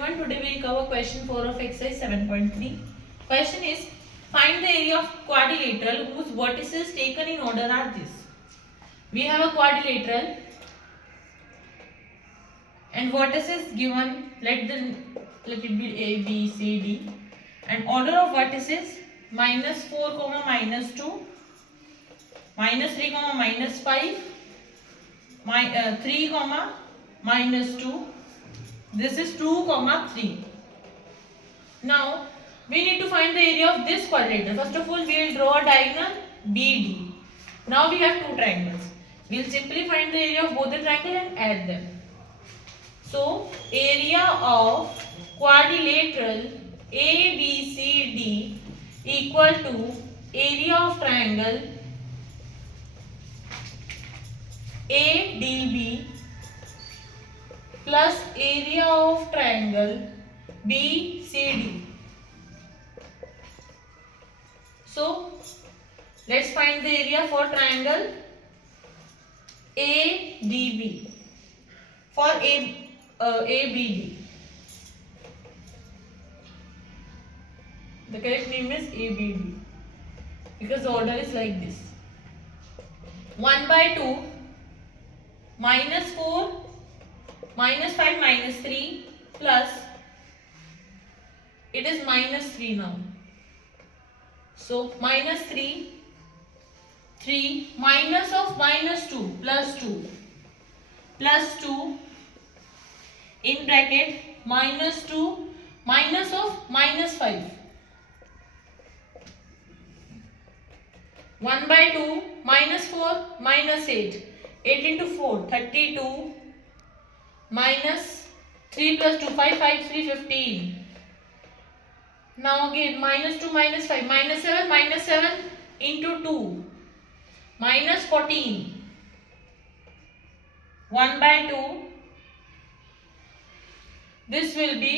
everyone. Today we will cover question 4 of exercise 7.3. Question is, find the area of quadrilateral whose vertices taken in order are this. We have a quadrilateral and vertices given, let it be A, B, C, D, and order of vertices -4, -2, -3, -5, 3, -2. This is 2, 3. Now we need to find the area of this quadrilateral. First of all, we will draw a diagonal BD. Now we have two triangles. We will simply find the area of both the triangle and add them. So area of quadrilateral ABCD equal to area of triangle ADB plus area of triangle BCD. So let's find the area for triangle ADB for ABD. The correct name is ABD because the order is like this: 1/2 -4 -5 -3 plus it is -3 now. So -3 3 minus of -2 +2 +2 in bracket -2 minus of -5. 1/2 -4 -8. 8 into 4 32 minus 3 plus 2 5 5 3 15. Now again -2 -5 -7 into 2 -14. 1/2. This will be,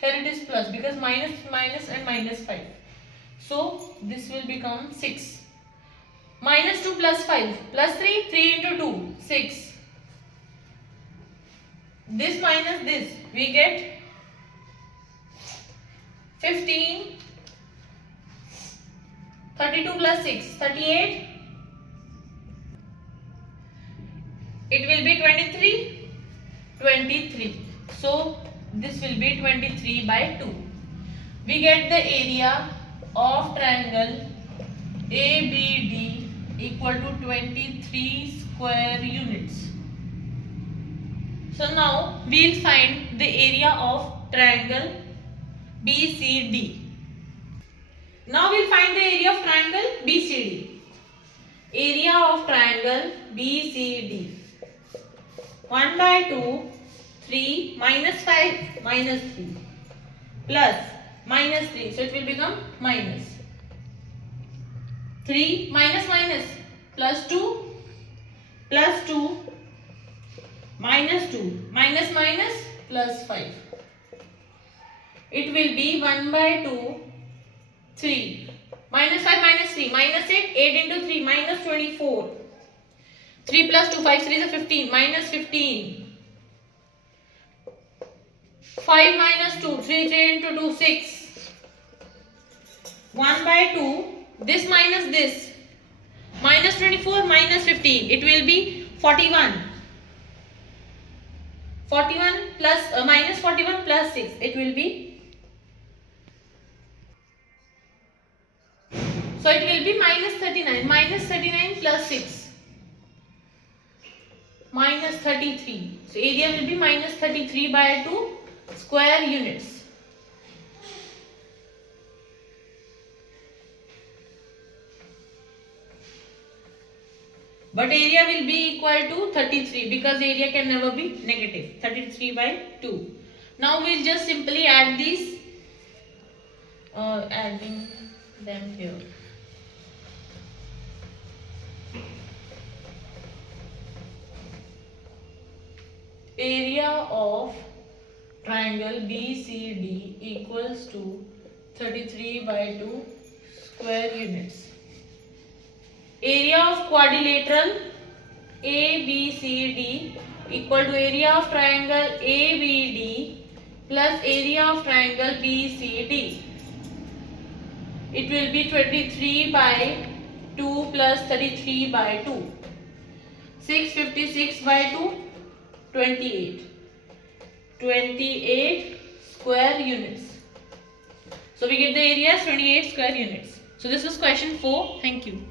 here it is plus because minus and -5. So this will become 6. -2 plus 5 plus 3 3 into 2 6. This minus this we get 15. 32 plus 6 38. It will be 23. So this will be 23/2. We get the area of triangle ABD equal to 23 square units. So now we will find the area of triangle BCD. Now we will find the area of triangle BCD. Area of triangle BCD. 1/2 3 -5 -3 plus -3. So it will become minus 3 minus minus plus 2 plus 2 minus 2 minus minus plus 5. It will be 1/2 3 -5 -3 -8 8 into 3 -24. 3 plus 2 5 3 is 15 -15. 5 minus 2 3 3 into 2 6. 1/2. This minus this -24 -15. It will be 41. 41 plus -41 plus 6. It will be, so it will be -39. -39 plus 6 -33. So area will be -33/2 square units. But area will be equal to 33 because area can never be negative. 33/2. Now we will just simply add these, adding them here. Area of triangle BCD equals to 33/2 square units. Area of quadrilateral ABCD equal to area of triangle ABD plus area of triangle BCD. It will be 23 by 2 plus 33 by 2. 656 by 2, 28. 28 square units. So we get the area as 28 square units. So this was question 4. Thank you.